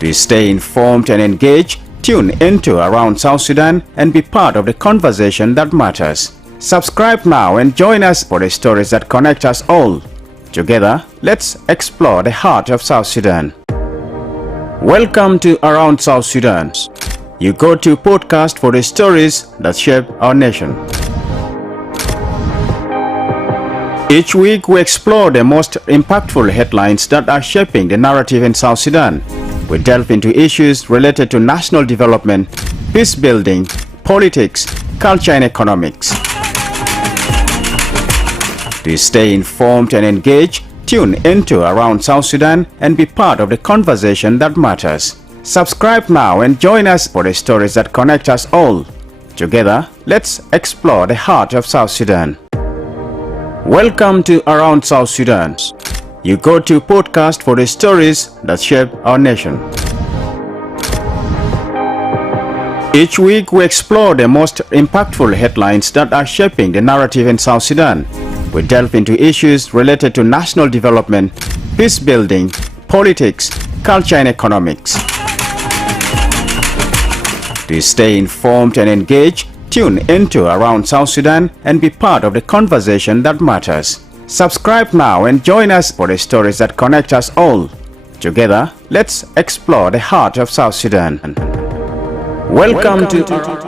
To stay informed and engaged, tune into Around South Sudan and be part of the conversation that matters. Subscribe now and join us for the stories that connect us all. Together, let's explore the heart of South Sudan. Welcome to Around South Sudan. You go to podcast for the stories that shape our nation. Each week, we explore the most impactful headlines that are shaping the narrative in South Sudan. We delve into issues related to national development, peace building, politics, culture and economics. To stay informed and engaged, tune into Around South Sudan and be part of the conversation that matters. Subscribe now and join us for the stories that connect us all. Together, let's explore the heart of South Sudan. Welcome to Around South Sudan. You go to podcast for the stories that shape our nation. Each week, we explore the most impactful headlines that are shaping the narrative in South Sudan. We delve into issues related to national development, peace building, politics, culture and economics. To stay informed and engaged, tune into Around South Sudan and be part of the conversation that matters. Subscribe now and join us for the stories that connect us all. Together, let's explore the heart of South Sudan. Welcome to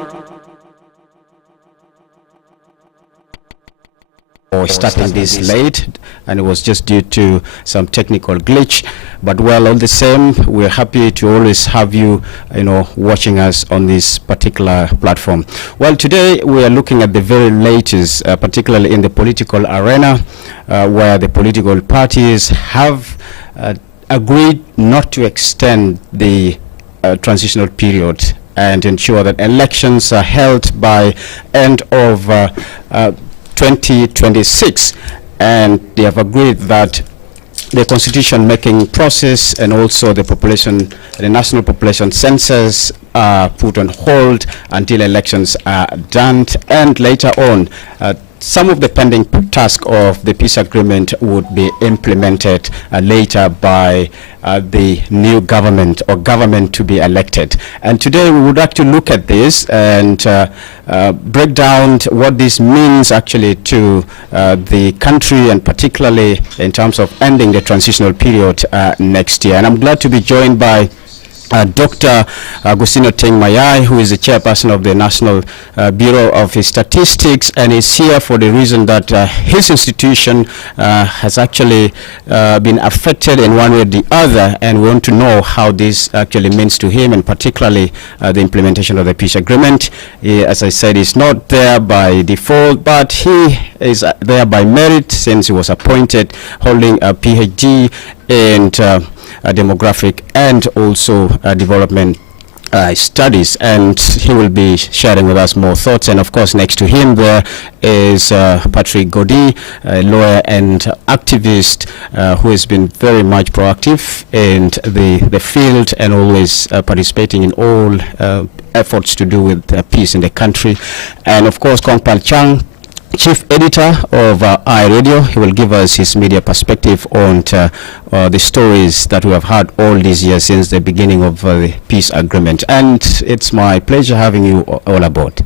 starting this late, and it was just due to some technical glitch, but well, all the same, we're happy to always have you watching us on this particular platform. Well, today we are looking at the very latest, particularly in the political arena, where the political parties have agreed not to extend the transitional period and ensure that elections are held by end of 2026, and they have agreed that the constitution making process and also the national population census are put on hold until elections are done, and later on some of the pending tasks of the peace agreement would be implemented later by the new government or government to be elected. And today we would like to look at this and break down what this means actually to the country, and particularly in terms of ending the transitional period next year. And I'm glad to be joined by Dr. Agustino Teng Mayai, who is the chairperson of the National Bureau of Statistics, and is here for the reason that his institution has actually been affected in one way or the other, and we want to know how this actually means to him, and particularly the implementation of the peace agreement. He, as I said, is not there by default, but he is there by merit since he was appointed, holding a PhD in demographic and also development studies, and he will be sharing with us more thoughts. And of course, next to him there is Patrick Godi, a lawyer and activist who has been very much proactive in the field and always participating in all efforts to do with peace in the country. And of course, Kongpal Chang, Chief Editor of iRadio. He will give us his media perspective on the stories that we have had all these years since the beginning of the peace agreement. And it's my pleasure having you all aboard.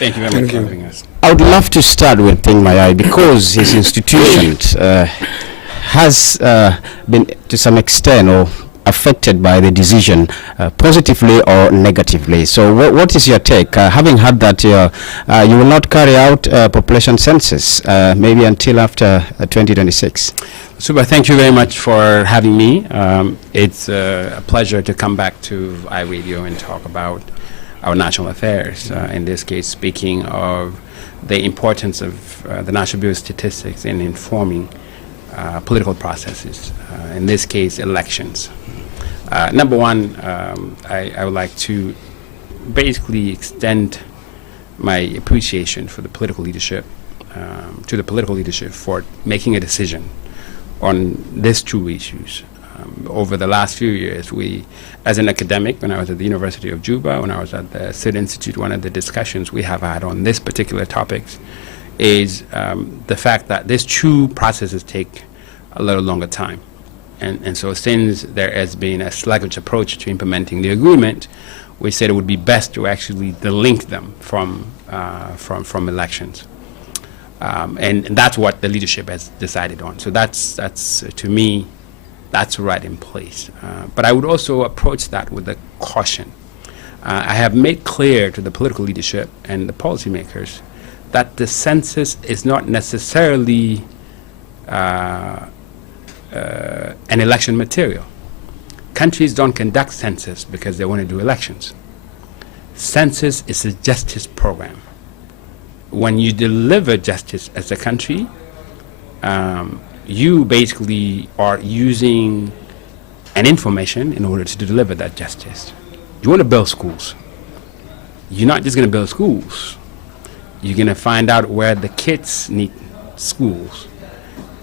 Thank you very much for having us. I would love to start with Teng Mayai, because his institution has been to some extent or affected by the decision, positively or negatively. So what is your take? Having had that you will not carry out population census maybe until after 2026. Super, thank you very much for having me. It's a pleasure to come back to iRadio and talk about our national affairs. In this case, speaking of the importance of the National Bureau of Statistics in informing political processes, in this case, elections. Number one, I would like to basically extend my appreciation for the political leadership, for making a decision on these two issues. Over the last few years, we, as an academic, when I was at the University of Juba, when I was at the Sid Institute, one of the discussions we have had on this particular topics is the fact that these two processes take a little longer time. And so since there has been a sluggish approach to implementing the agreement, we said it would be best to actually delink them from elections. And that's what the leadership has decided on. So that's to me, that's right in place. But I would also approach that with a caution. I have made clear to the political leadership and the policymakers that the census is not necessarily an election material. Countries don't conduct census because they want to do elections. Census is a justice program. When you deliver justice as a country, you basically are using an information in order to deliver that justice. You want to build schools. You're not just going to build schools. You're going to find out where the kids need schools.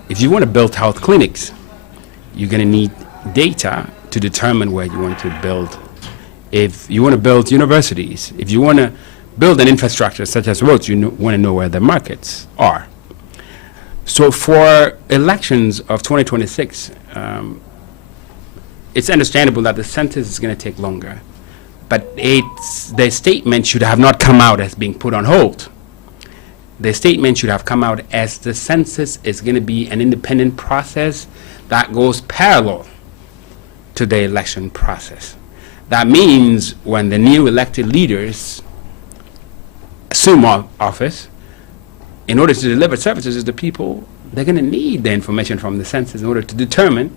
If you want to build health clinics, you're going to need data to determine where you want to build. If you want to build universities, if you want to build an infrastructure such as roads, you want to know where the markets are. So for elections of 2026, it's understandable that the census is going to take longer, but the statement should have not come out as being put on hold. The statement should have come out as the census is going to be an independent process that goes parallel to the election process. That means when the new elected leaders assume office, in order to deliver services to the people, they're going to need the information from the census in order to determine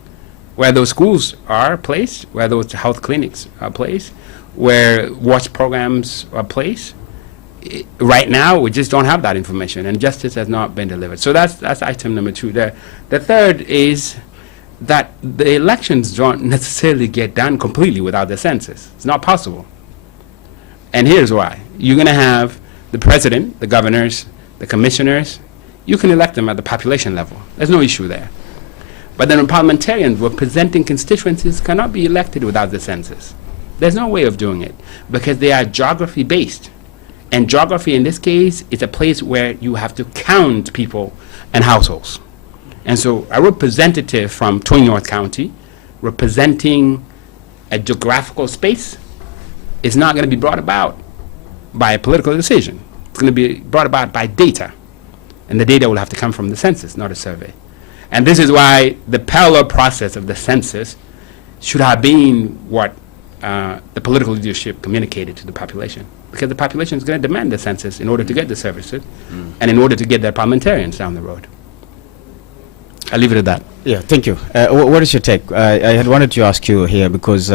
where those schools are placed, where those health clinics are placed, where watch programs are placed. Right now, we just don't have that information, and justice has not been delivered. So that's item number 2 there. The third is that the elections don't necessarily get done completely without the census. It's not possible. And here's why. You're going to have the president, the governors, the commissioners. You can elect them at the population level. There's no issue there. But then parliamentarians representing constituencies cannot be elected without the census. There's no way of doing it because they are geography-based. And geography in this case is a place where you have to count people and households. And so a representative from Twin North County representing a geographical space is not going to be brought about by a political decision. It's going to be brought about by data. And the data will have to come from the census, not a survey. And this is why the parallel process of the census should have been what the political leadership communicated to the population. Because the population is going to demand the census in order to get the services and in order to get their parliamentarians down the road. I'll leave it at that. Yeah, thank you. What is your take? I had wanted to ask you here because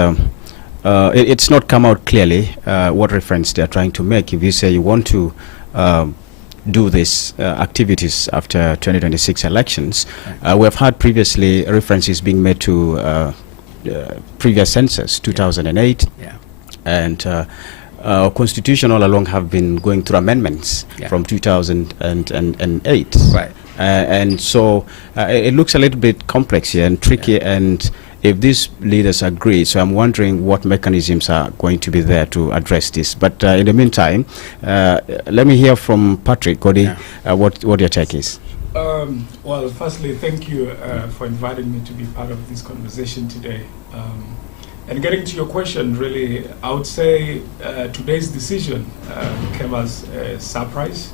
it's not come out clearly what reference they are trying to make. If you say you want to do these activities after 2026 elections, we have had previously references being made to previous census, 2008, and our constitution all along have been going through amendments from 2008. Right. And so it looks a little bit complex here and tricky, and if these leaders agree, so I'm wondering what mechanisms are going to be there to address this. But in the meantime, let me hear from Patrick Godi, what your take is. Well, firstly, thank you for inviting me to be part of this conversation today. And getting to your question, really, I would say today's decision came as a surprise,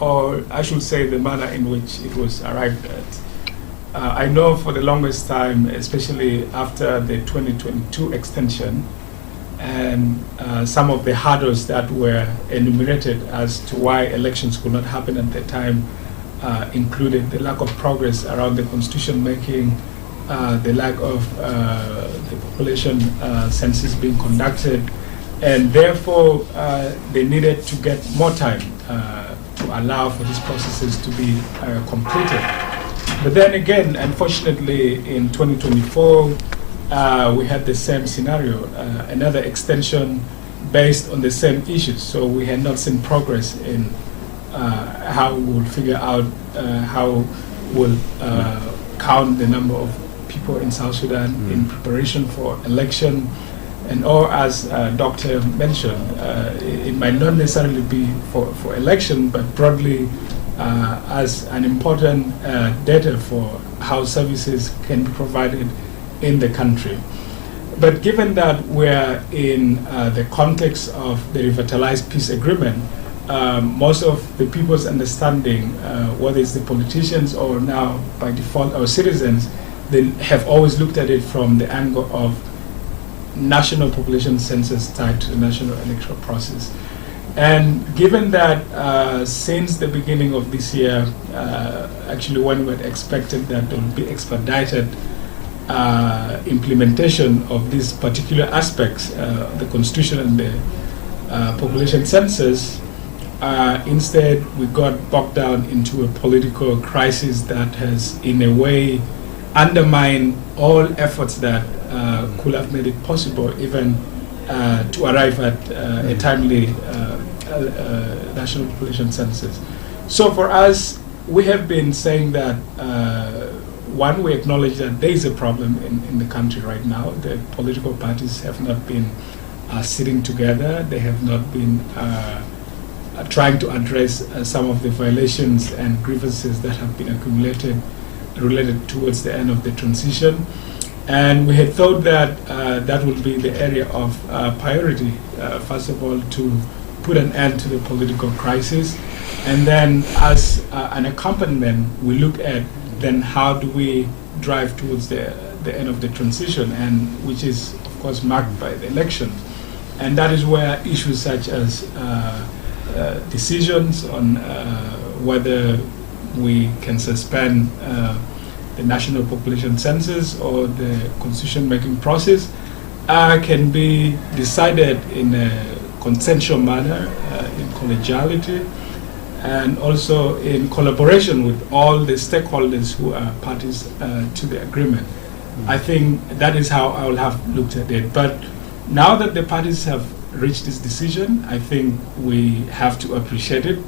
or I should say the manner in which it was arrived at. I know for the longest time, especially after the 2022 extension, and some of the hurdles that were enumerated as to why elections could not happen at the time included the lack of progress around the constitution making, the lack of the population census being conducted, and therefore they needed to get more time to allow for these processes to be completed. But then again, unfortunately, in 2024, we had the same scenario, another extension based on the same issues. So we had not seen progress in how we will figure out how we'll count the number of people in South Sudan in preparation for election. And or as Doctor mentioned, it might not necessarily be for election, but broadly as an important data for how services can be provided in the country. But given that we're in the context of the revitalized peace agreement, most of the people's understanding, whether it's the politicians or now by default our citizens, they have always looked at it from the angle of national population census tied to the national electoral process. And given that since the beginning of this year, actually when we had expected that there would be expedited implementation of these particular aspects, the constitution and the population census, instead we got bogged down into a political crisis that has in a way undermined all efforts that could have made it possible even to arrive at a timely national population census. So for us, we have been saying that one, we acknowledge that there is a problem in the country right now. The political parties have not been sitting together. They have not been trying to address some of the violations and grievances that have been accumulated related towards the end of the transition. And we had thought that that would be the area of priority, first of all, to put an end to the political crisis. And then as an accompaniment, we look at then how do we drive towards the end of the transition, and which is, of course, marked by the election. And that is where issues such as decisions on whether we can suspend the national population census or the constitution-making process can be decided in a consensual manner, in collegiality, and also in collaboration with all the stakeholders who are parties to the agreement. I think that is how I will have looked at it. But now that the parties have reached this decision, I think we have to appreciate it,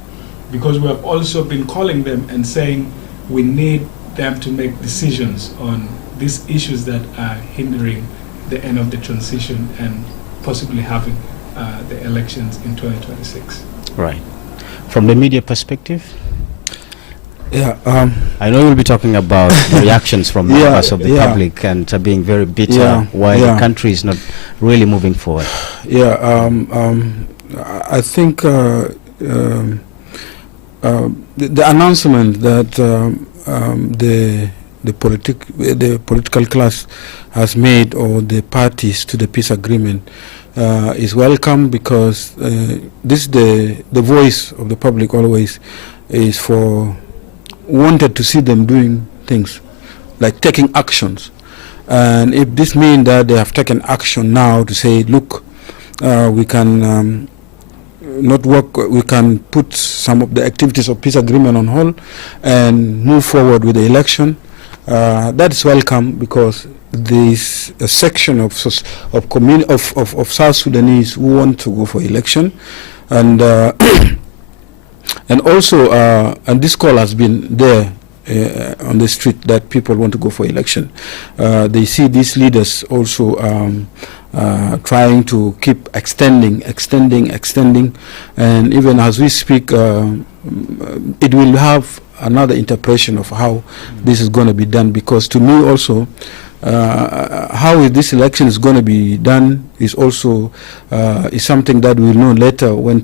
because we have also been calling them and saying we need them to make decisions on these issues that are hindering the end of the transition and possibly having the elections in 2026. Right. From the media perspective, Yeah, I know you'll be talking about the reactions from members of the public and being very bitter why the country is not really moving forward. Yeah, I think the announcement that the political class has made, or the parties to the peace agreement, is welcome, because this the voice of the public always is for wanted to see them doing things like taking actions. And if this means that they have taken action now to say, look, we can not work, we can put some of the activities of peace agreement on hold and move forward with the election, that is welcome, because there is a section of South Sudanese who want to go for election, and and also and this call has been there on the street that people want to go for election. They see these leaders also trying to keep extending, and even as we speak, it will have another interpretation of how this is going to be done, because to me also, how this election is going to be done is also is something that we'll know later when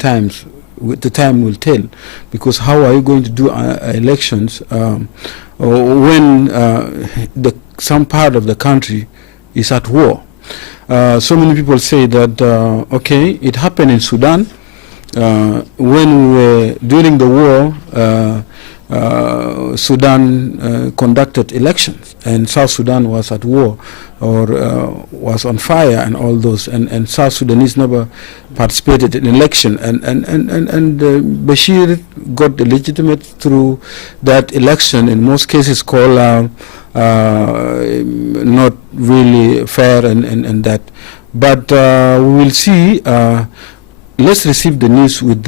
the time will tell, because how are you going to do elections when some part of the country is at war? So many people say that okay, it happened in Sudan when we were during the war. Sudan conducted elections, and South Sudan was at war, or was on fire, and all those, and South Sudanese never participated in election, and Bashir got legitimate through that election, in most cases called not really fair, and that, but we will see. Let's receive the news with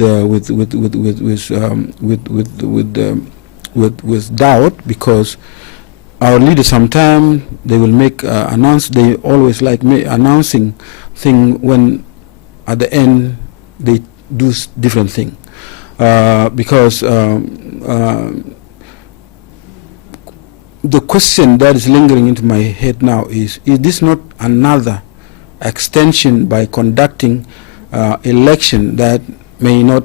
doubt, because our leaders sometimes they will make they always like announcing thing when at the end they do different thing, the question that is lingering into my head now is this not another extension by conducting election that may not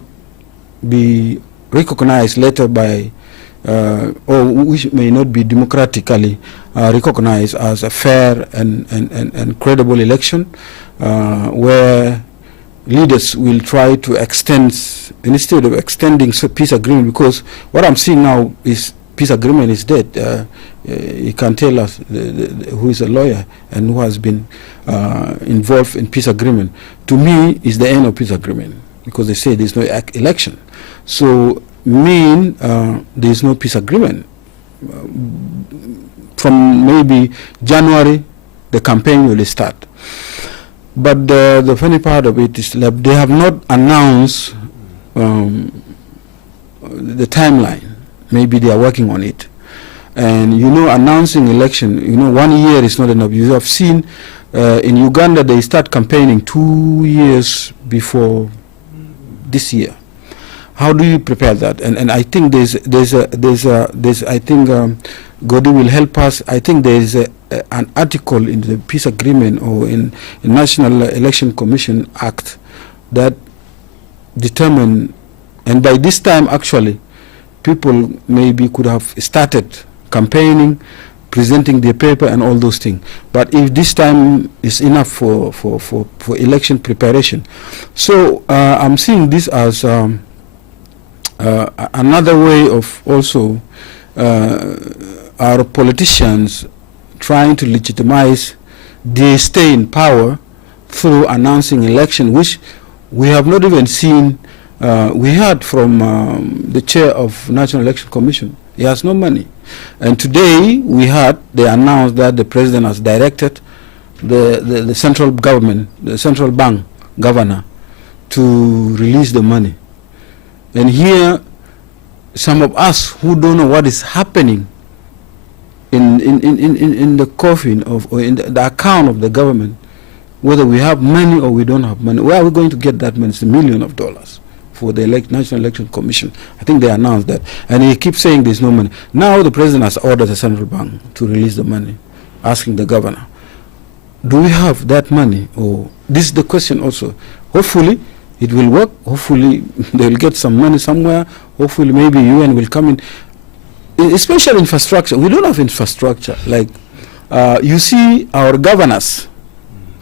be recognized later by or which may not be democratically recognized as a fair and credible election, where leaders will try to extend, instead of extending peace agreement, because what I'm seeing now is peace agreement is dead. You can tell us who is a lawyer and who has been involved in peace agreement. To me, is the end of peace agreement, because they say there's no election. So there is no peace agreement. From maybe January, the campaign will start. But the funny part of it is that they have not announced the timeline. Maybe they are working on it. And announcing election, 1 year is not enough. You have seen in Uganda they start campaigning 2 years before this year. How do you prepare that? And I think there's I think Godi will help us. I think there is an article in the peace agreement or in the National Election Commission Act that determine, and by this time actually people maybe could have started campaigning, presenting their paper and all those things. But if this time is enough for election preparation, so I'm seeing this as another way of also our politicians trying to legitimize their stay in power through announcing election, which we have not even seen. We heard from the chair of National Election Commission. He has no money. And today we heard they announced that the president has directed the central government, the central bank governor, to release the money. And here, some of us who don't know what is happening in the coffin of, or in the account of the government, whether we have money or we don't have money, where are we going to get that money? It's $1 million for the National Election Commission. I think they announced that. And he keeps saying there's no money. Now the president has ordered the central bank to release the money, asking the governor, do we have that money? Or this is the question also. Hopefully it will work. Hopefully they will get some money somewhere. Hopefully maybe UN will come in. Especially infrastructure. We don't have infrastructure. Like you see our governors,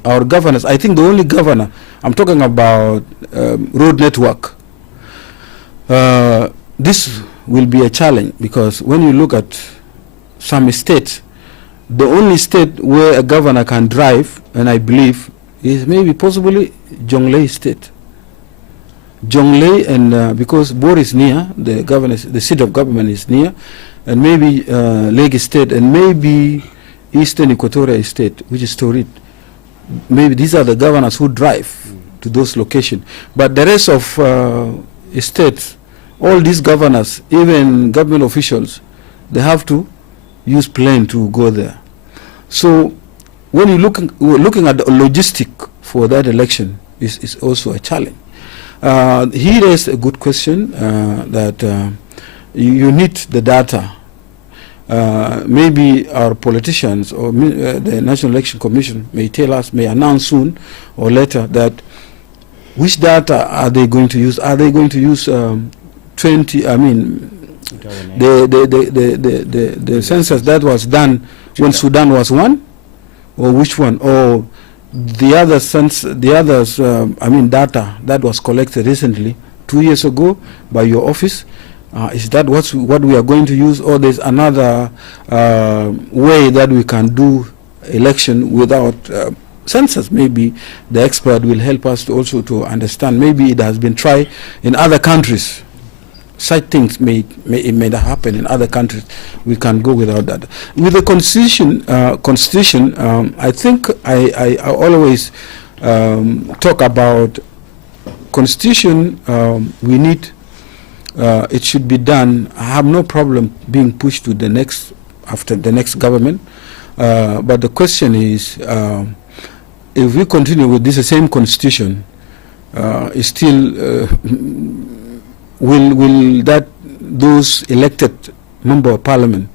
I think the only governor, I'm talking about road network. This will be a challenge, because when you look at some states, the only state where a governor can drive, and I believe, is maybe possibly Jonglei state. Jonglei, and because Bor is near, the seat of government is near, and maybe Lake state, and maybe Eastern Equatoria state, which is Torit. Maybe these are the governors who drive to those locations. But the rest of states, all these governors, even government officials, they have to use plane to go there. So when you're looking at the logistic for that election, is also a challenge. Here is a good question that you need the data. Maybe our politicians or the National Election Commission may tell us, may announce soon or later, that which data are they going to use? Are they going to use the census that was done when Sudan was one, or which one, or the other data that was collected recently 2 years ago by your office? Is that what we are going to use, or there's another way that we can do election without census? Maybe the expert will help us to also to understand. Maybe it has been tried in other countries. Such things may not happen in other countries. We can go without that. With the constitution, I think I always talk about constitution. We need. It should be done. I have no problem being pushed to the next, after the next government. But the question is, if we continue with this same constitution, will those elected member of parliament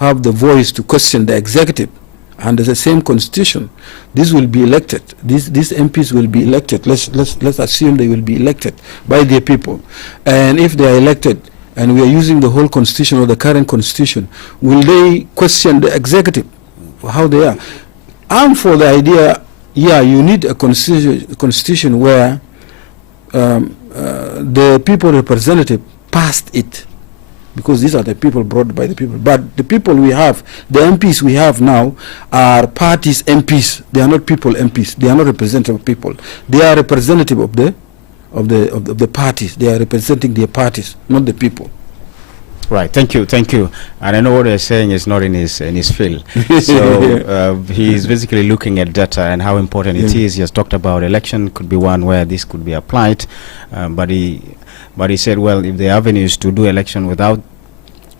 have the voice to question the executive under the same constitution, this will be elected. These MPs will be elected. Let's assume they will be elected by their people. And if they are elected, and we are using the whole constitution or the current constitution, will they question the executive for how they are? I'm for the idea, yeah, you need a constitution where the people representative passed it, because these are the people brought by the people. But the people we have, the MPs we have now, are parties MPs. They are not people MPs. They are not representative of people. They are representative of the parties. They are representing their parties, not the people. Right, thank you. And I know what you're saying is not in his field. So he is basically looking at data and how important it is. He has talked about election could be one where this could be applied, but he said, well, if there are avenues to do election without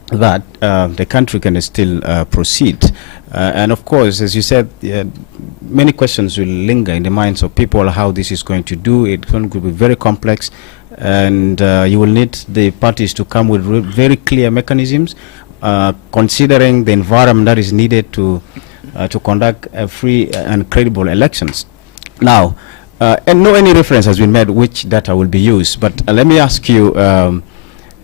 that, the country can still proceed. And of course, as you said, many questions will linger in the minds of people how this is going to do. It's going to be very complex, and you will need the parties to come with very clear mechanisms, considering the environment that is needed to conduct free and credible elections. Now, and no any reference has been made which data will be used, but let me ask you,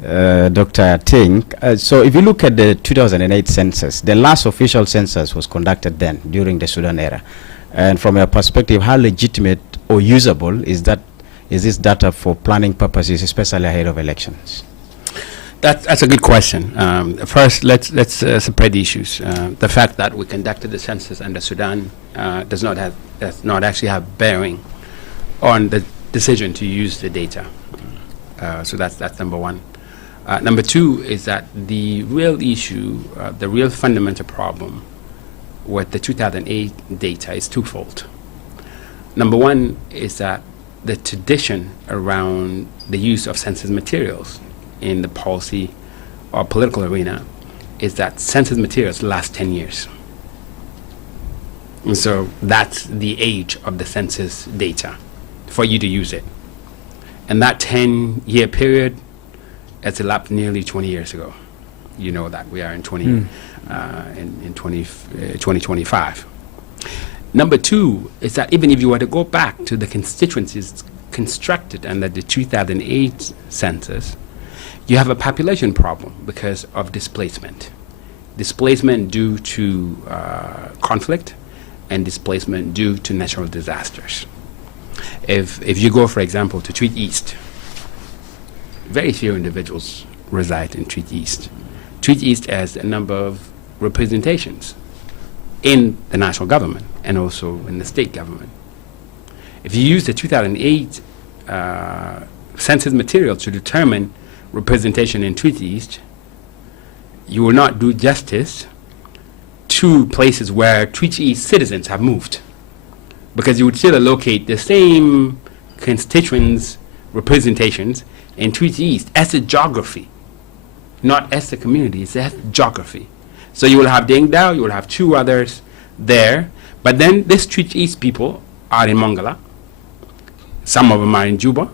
Dr. Ting, so if you look at the 2008 census, the last official census was conducted then during the Sudan era, and from your perspective, how legitimate or usable is this data for planning purposes, especially ahead of elections? That's a good question. First, let's separate the issues. The fact that we conducted the census under Sudan does not actually have bearing on the decision to use the data. So that's number one. Number two is that the real issue, the real fundamental problem with the 2008 data is twofold. Number one is that the tradition around the use of census materials in the policy or political arena is that census materials last 10 years. And so that's the age of the census data for you to use it. And that 10-year period has elapsed nearly 20 years ago. You know that we are in 2025. Number two is that even if you were to go back to the constituencies constructed under the 2008 census, you have a population problem because of displacement. Displacement due to conflict and displacement due to natural disasters. If you go, for example, to Tweed East, very few individuals reside in Tweed East. Tweed East has a number of representations in the national government and also in the state government. If you use the 2008 census material to determine representation in Tweed East, you will not do justice to places where Tweed East citizens have moved, because you would still allocate the same constituents' representations in Tweed East as a geography, not as a community, it's as geography. So you will have Deng Dao, you will have two others there, but then this Tweed East people are in Mongala, some of them are in Juba,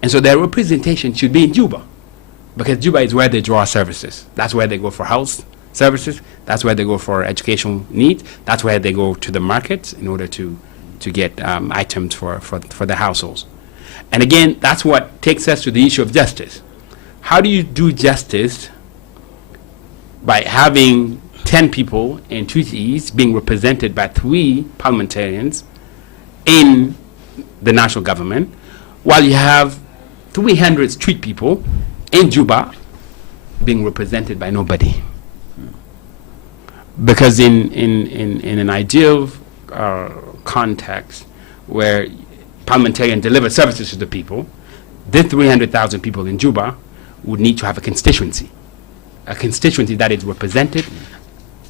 and so their representation should be in Juba, because Juba is where they draw services. That's where they go for health services, that's where they go for educational needs, that's where they go to the markets in order to get items for the households. And again, that's what takes us to the issue of justice. How do you do justice by having 10 people in Tweed East being represented by 3 parliamentarians in the national government, while you have 300 street people in Juba being represented by nobody? Because in an ideal context where parliamentarians deliver services to the people, the 300,000 people in Juba would need to have a constituency that is represented,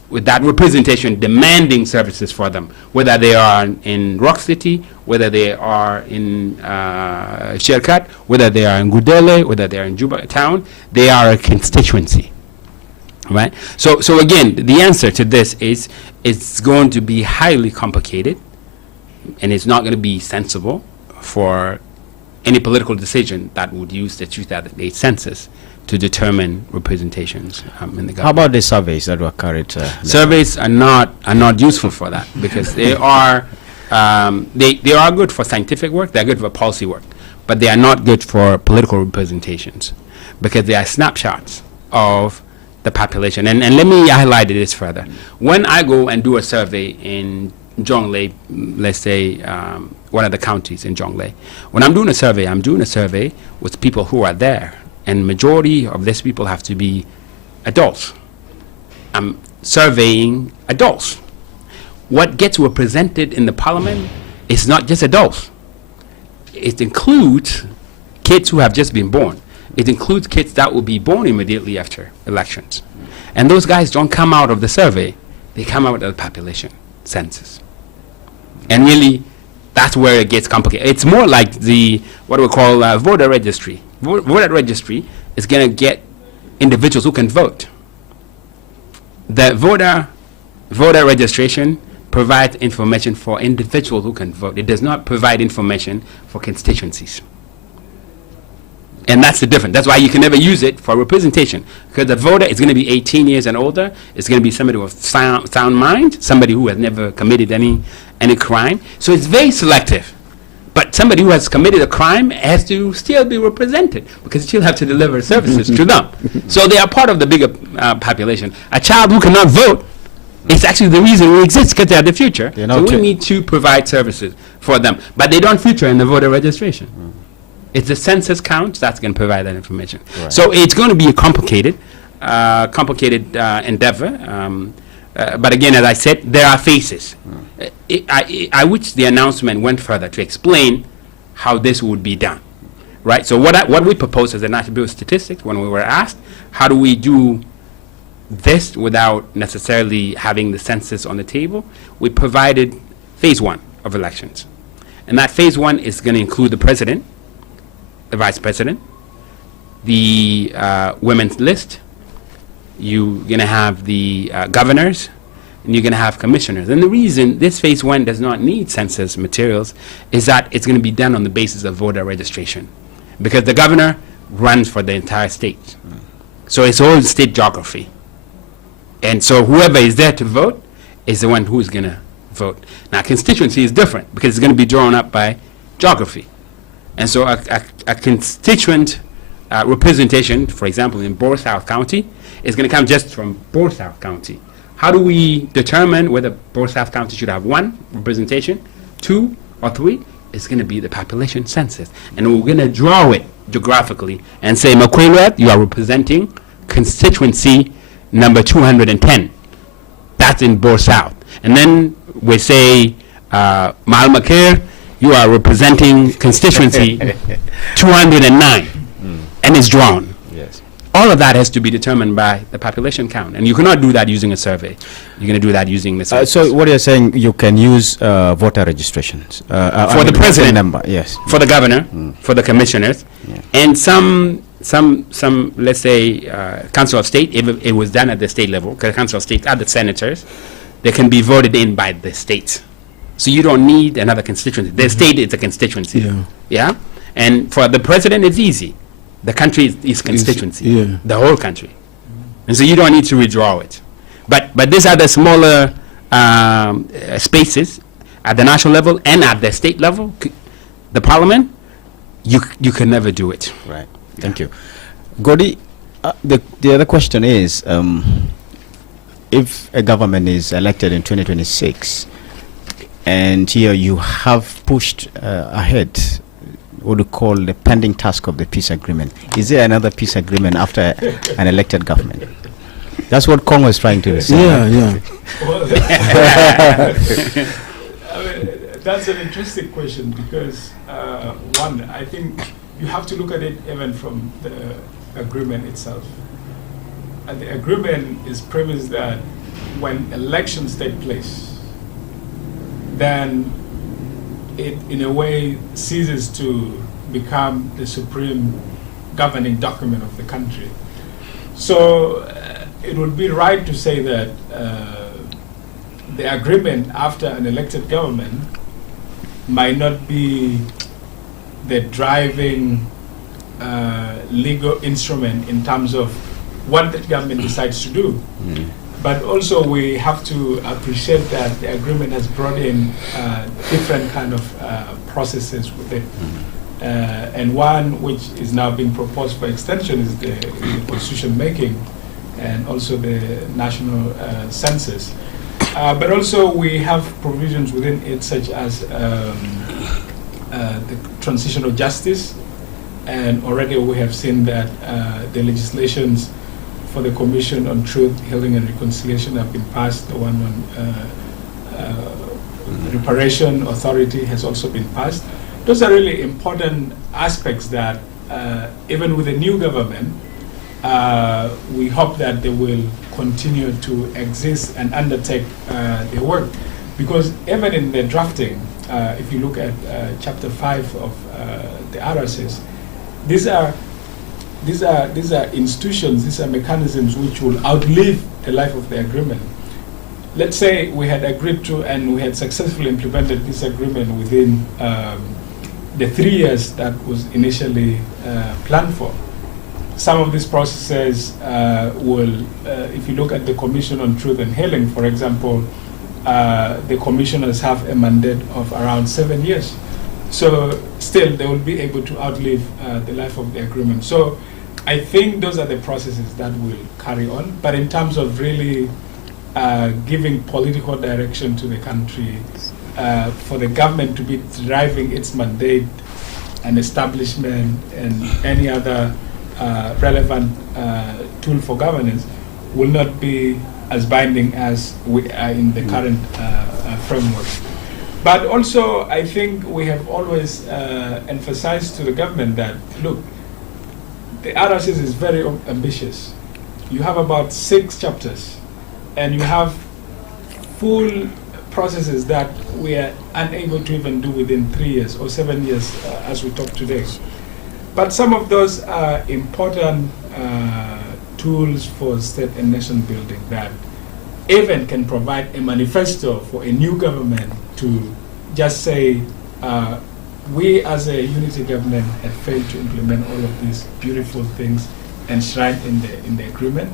with that representation demanding services for them, whether they are in Rock City, whether they are in Sherkat, whether they are in Gudele, whether they are in Juba town, they are a constituency, right? So again, the answer to this is it's going to be highly complicated, and it's not going to be sensible for any political decision that would use the 2008 census to determine representations in the government. How about the surveys that were carried? Surveys are not useful for that because they are they are good for scientific work. They're good for policy work, but they are not good for political representations because they are snapshots of the population. And let me highlight this further. When I go and do a survey in Jonglei, let's say one of the counties in Jonglei, when I'm doing a survey with people who are there, and majority of these people have to be adults. I'm surveying adults. What gets represented in the parliament is not just adults. It includes kids who have just been born. It includes kids that will be born immediately after elections. And those guys don't come out of the survey, they come out of the population census. And really, that's where it gets complicated. It's more like what we call voter registry. Voter registry is going to get individuals who can vote. The voter registration provides information for individuals who can vote. It does not provide information for constituencies. And that's the difference. That's why you can never use it for representation. Because the voter is going to be 18 years and older. It's going to be somebody with sound mind, somebody who has never committed any crime. So it's very selective. But somebody who has committed a crime has to still be represented because you still have to deliver services to them. So they are part of the bigger population. A child who cannot vote is actually the reason we exist because they are the future. So we need to provide services for them. But they don't feature in the voter registration. It's the census count that's going to provide that information. Right. So it's going to be a complicated endeavor. But again, as I said, there are phases. I wish the announcement went further to explain how this would be done, right? So what we proposed as the National Bureau of Statistics, when we were asked, how do we do this without necessarily having the census on the table, we provided phase 1 of elections. And that phase 1 is going to include the president, the vice president, the women's list, you're going to have the governors, and you're going to have commissioners. And the reason this phase 1 does not need census materials is that it's going to be done on the basis of voter registration. Because the governor runs for the entire state. So it's all state geography. And so whoever is there to vote is the one who's going to vote. Now, constituency is different because it's going to be drawn up by geography. And so a constituent representation, for example, in Bor South County, is going to come just from Bor South County. How do we determine whether Bor South County should have 1 representation, 2, or 3? It's going to be the population census. And we're going to draw it geographically and say, Makwelwet, you are representing constituency number 210. That's in Bor South. And then we say, Malmakir, you are representing constituency 209. And it's drawn. Yes. All of that has to be determined by the population count. And you cannot do that using a survey. You're going to do that using the census. So what you're saying, you can use voter registrations. For the president, number, yes. For the governor, for the commissioners, and some, let's say, Council of State, if it was done at the state level, because Council of State are the senators, they can be voted in by the state. So you don't need another constituency. The state is a constituency. Yeah? And for the president, it's easy. The country is constituency, the whole country. And so you don't need to withdraw it. But these are the smaller spaces at the national level and at the state level, the parliament, you can never do it. Right. Thank you. Godi, the other question is, if a government is elected in 2026, and here you have pushed ahead what we call the pending task of the peace agreement. Is there another peace agreement after an elected government? That's what Congo is trying to say. Yeah. Well, I mean, that's an interesting question because, one, I think you have to look at it even from the agreement itself. And the agreement is premised that when elections take place, then it in a way ceases to become the supreme governing document of the country. So it would be right to say that the agreement after an elected government might not be the driving legal instrument in terms of what the government decides to do. But also we have to appreciate that the agreement has brought in different kind of processes with it. And one which is now being proposed for extension is the constitution making and also the national census. But also we have provisions within it such as the transitional justice, and already we have seen that the legislations for the Commission on Truth, Healing and Reconciliation have been passed. The one on Reparation Authority has also been passed. Those are really important aspects that even with the new government, we hope that they will continue to exist and undertake their work. Because even in the drafting, if you look at Chapter 5 of the RSS, these are institutions, these are mechanisms which will outlive the life of the agreement. Let's say we had agreed to and we had successfully implemented this agreement within the 3 years that was initially planned for. Some of these processes will, if you look at the Commission on Truth and Healing, for example, the commissioners have a mandate of around 7 years. So still, they will be able to outlive the life of the agreement. So I think those are the processes that will carry on. But in terms of really giving political direction to the country, for the government to be driving its mandate and establishment and any other relevant tool for governance will not be as binding as we are in the current framework. But also, I think we have always emphasized to the government that, look, the RSS is very ambitious. You have about 6 chapters, and you have full processes that we are unable to even do within 3 years or 7 years as we talk today. But some of those are important tools for state and nation building that even can provide a manifesto for a new government to just say, we as a unity government have failed to implement all of these beautiful things enshrined in the agreement.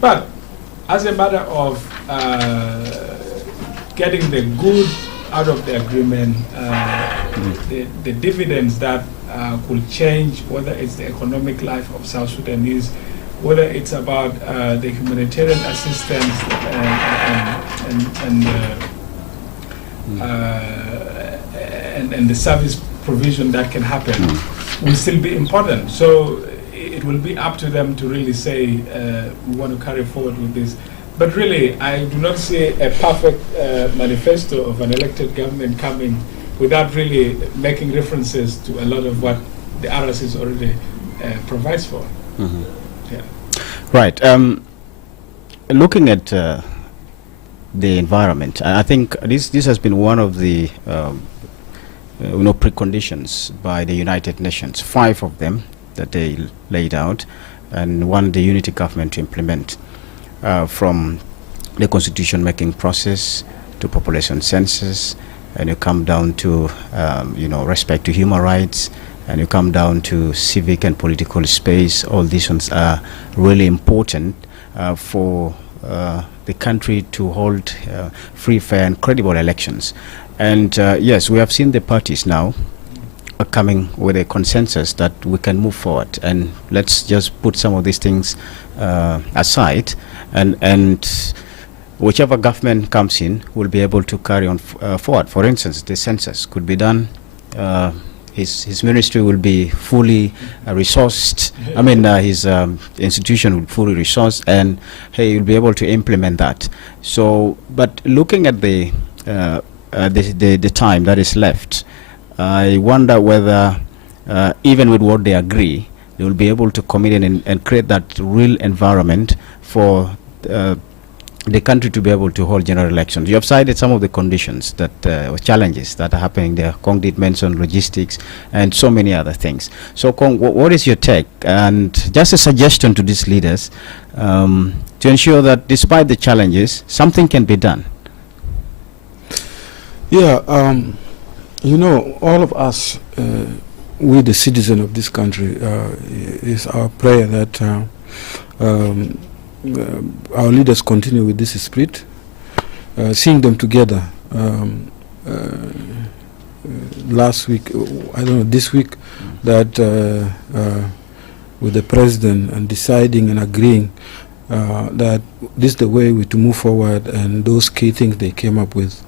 But as a matter of getting the good out of the agreement, the dividends that could change, whether it's the economic life of South Sudanese, whether it's about the humanitarian assistance and the service provision that can happen, will still be important. So it will be up to them to really say, we want to carry forward with this. But really, I do not see a perfect manifesto of an elected government coming without really making references to a lot of what the RSS already provides for. Yeah. Right. Looking at the environment, I think this has been one of the preconditions by the United Nations, 5 of them that they laid out, and one the unity government to implement, from the constitution making process to population census, and you come down to respect to human rights, and you come down to civic and political space. All these ones are really important for the country to hold free, fair and credible elections. And yes, we have seen the parties now coming with a consensus that we can move forward, and let's just put some of these things aside, and whichever government comes in will be able to carry on forward. For instance, the census could be done. His ministry will be fully resourced. I mean, his institution will be fully resourced, and he will be able to implement that. So, but looking at the time that is left, I wonder whether, even with what they agree, they will be able to commit in and create that real environment for the country to be able to hold general elections. You have cited some of the conditions that or challenges that are happening there. Kong did mention logistics and so many other things. So Kong, what is your take? And just a suggestion to these leaders to ensure that despite the challenges, something can be done. Yeah, all of us we, the citizen of this country, is our prayer that our leaders continue with this spirit, seeing them together. Last week, I don't know, this week, that with the president and deciding and agreeing that this is the way we to move forward, and those key things they came up with,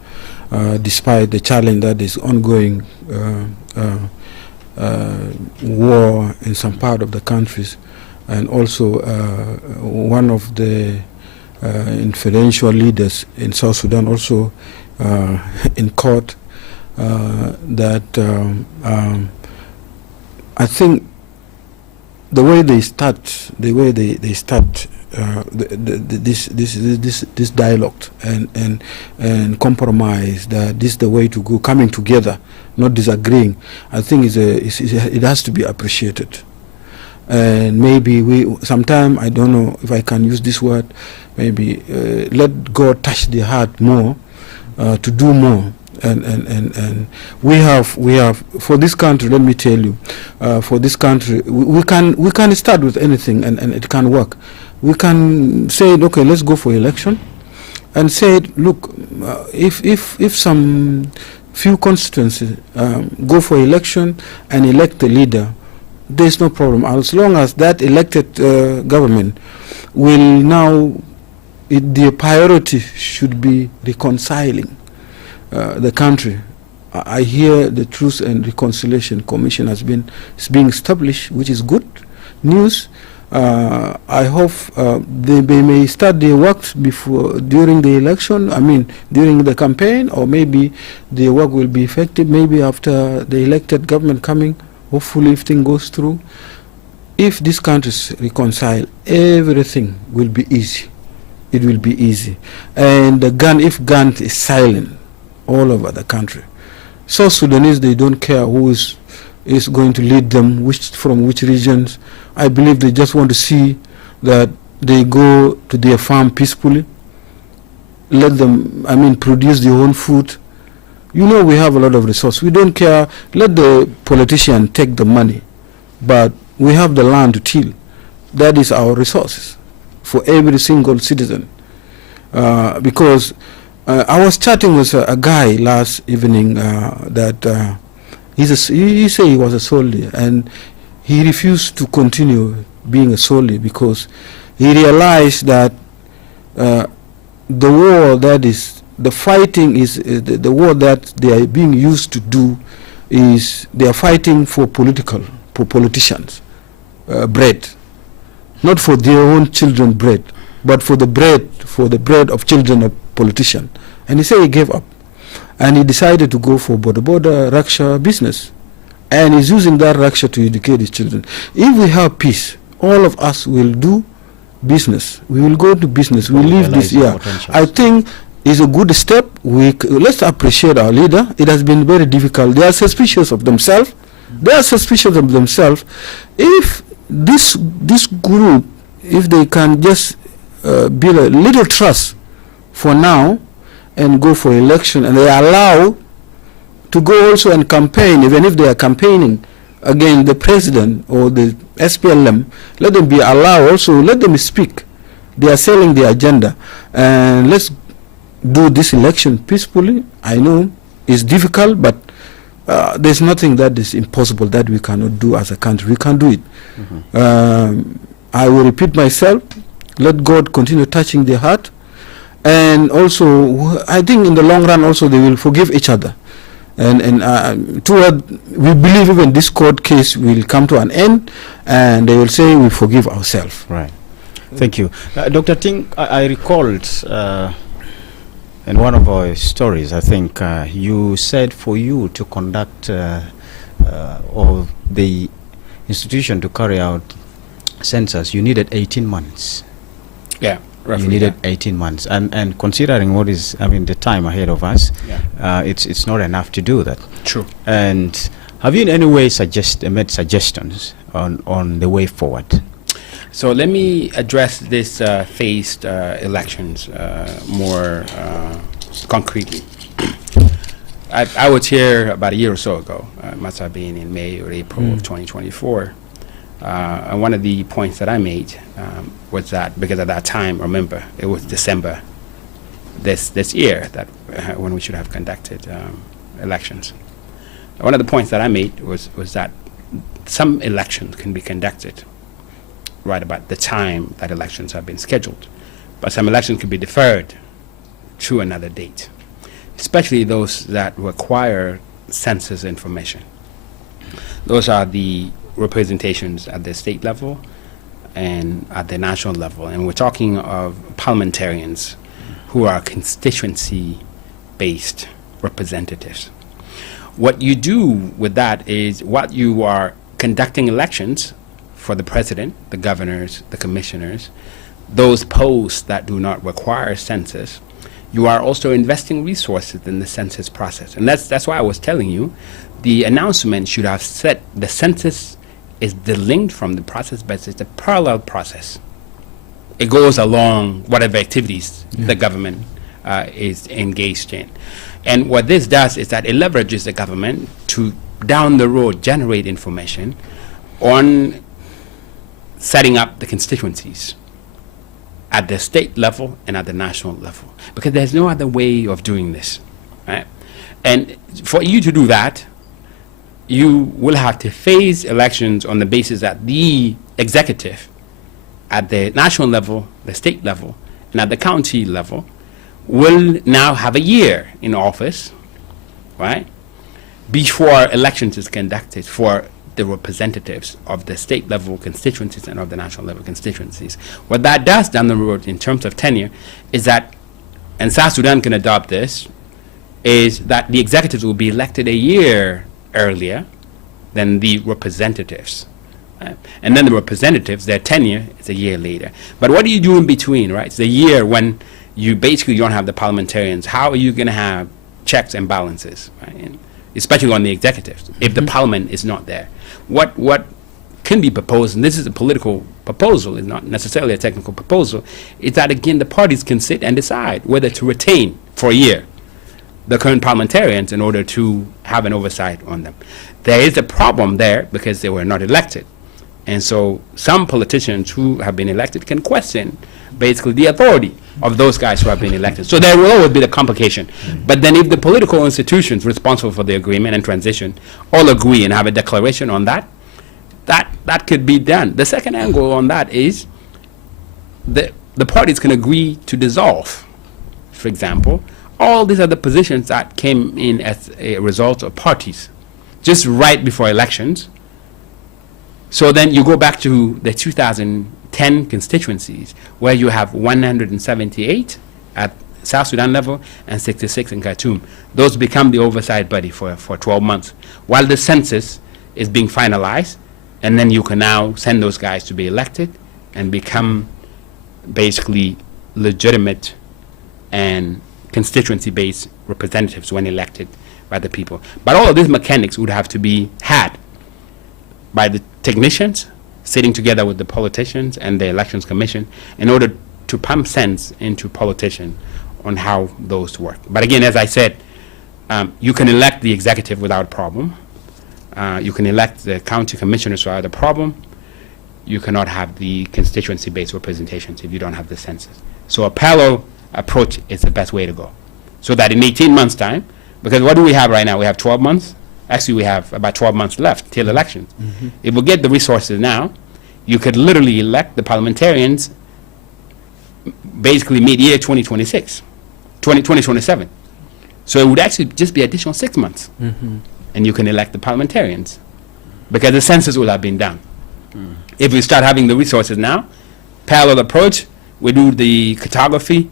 despite the challenge that is ongoing, war in some part of the countries, and also one of the influential leaders in South Sudan also in court, that I think the way they start, this dialogue and compromise, that this is the way to go, coming together, not disagreeing, I think it has to be appreciated. And maybe sometime, I don't know if I can use this word, maybe let God touch their heart more to do more. And we have for this country, let me tell you, for this country, we can start with anything, and it can work. We can say, okay, let's go for election, and say, look, if some few constituencies go for election and elect the leader, there's no problem, as long as that elected government will now, the priority should be reconciling the country. I hear the Truth and Reconciliation Commission is being established, which is good news. I hope they may start their work during the election, during the campaign, or maybe their work will be effective maybe after the elected government coming, hopefully, if things goes through. If these countries reconcile, everything will be easy. It will be easy. And if gun is silent all over the country, South Sudanese, they don't care who is going to lead them, from which regions. I believe they just want to see that they go to their farm peacefully, let them, produce their own food. We have a lot of resources. We don't care. Let the politician take the money, but we have the land to till. That is our resources for every single citizen. Because I was chatting with a guy last evening that he said he was a soldier, and he refused to continue being a soldier because he realized that the war that is, the fighting is, the war that they are being used to do is they are fighting for politicians, bread, not for their own children bread, but for the bread of children of politicians. And he said he gave up, and he decided to go for border Raksha business, and he's using that Raksha to educate his children. If we have peace, all of us will do business. We will go to business. We leave this year. I think it's a good step. Let's appreciate our leader. It has been very difficult. They are suspicious of themselves. If this group, if they can just build a little trust for now and go for election, and they allow to go also and campaign, even if they are campaigning against the president or the SPLM, let them be allowed also, let them speak. They are selling the agenda, and let's do this election peacefully. I know it's difficult, but there's nothing that is impossible that we cannot do as a country. We can do it. I will repeat myself, let God continue touching their heart, and also I think in the long run also they will forgive each other. And we believe even this court case will come to an end, and they will say we forgive ourselves. Right. Thank you. Dr. Ting, I recalled in one of our stories, I think, you said for you to conduct or the institution to carry out census, you needed 18 months. Yeah. Roughly, you needed 18 months, and considering what is, the time ahead of us, it's not enough to do that. True. And have you in any way made suggestions on the way forward? So let me address this phased elections more concretely. I was here about a year or so ago. It must have been in May or April of 2024. And one of the points that I made was that, because at that time, remember, it was December this year that when we should have conducted elections. One of the points that I made was that some elections can be conducted right about the time that elections have been scheduled, but some elections can be deferred to another date, especially those that require census information. Those are the representations at the state level and at the national level. And we're talking of parliamentarians who are constituency-based representatives. What you do with that is what you are conducting elections for the president, the governors, the commissioners, those posts that do not require census. You are also investing resources in the census process. And that's why I was telling you, the announcement should have said the census is delinked from the process, but it's a parallel process. It goes along whatever activities the government is engaged in. And what this does is that it leverages the government to, down the road, generate information on setting up the constituencies at the state level and at the national level, because there's no other way of doing this, right? And for you to do that, you will have to phase elections on the basis that the executive at the national level, the state level, and at the county level will now have a year in office, right, before elections is conducted for the representatives of the state level constituencies and of the national level constituencies. What that does down the road in terms of tenure is that, and South Sudan can adopt this, is that the executives will be elected a year earlier than the representatives. Right? And then the representatives, their tenure is a year later. But what do you do in between, right? It's the year when you basically don't have the parliamentarians. How are you going to have checks and balances, right? And especially on the executives, if the parliament is not there. What can be proposed, and this is a political proposal, it's not necessarily a technical proposal, is that, again, the parties can sit and decide whether to retain for a year the current parliamentarians in order to have an oversight on them. There is a problem there because they were not elected. And so some politicians who have been elected can question basically the authority of those guys who have been elected. So there will always be the complication. But then if the political institutions responsible for the agreement and transition all agree and have a declaration on that, that could be done. The second angle on that is the parties can agree to dissolve, for example. All these are the positions that came in as a result of parties just right before elections. So then you go back to the 2010 constituencies where you have 178 at South Sudan level and 66 in Khartoum. Those become the oversight body for 12 months while the census is being finalized, and then you can now send those guys to be elected and become basically legitimate and constituency-based representatives when elected by the people. But all of these mechanics would have to be had by the technicians sitting together with the politicians and the elections commission in order to pump sense into politicians on how those work. But again, as I said, you can elect the executive without problem. You can elect the county commissioners without a problem. You cannot have the constituency-based representations if you don't have the census. So a parallel approach is the best way to go. So that in 18 months' time, because what do we have right now? We have 12 months. Actually, we have about 12 months left till elections. If we get the resources now, you could literally elect the parliamentarians basically mid-year 2027. So it would actually just be additional 6 months. And you can elect the parliamentarians because the census will have been done. If we start having the resources now, parallel approach, we do the cartography.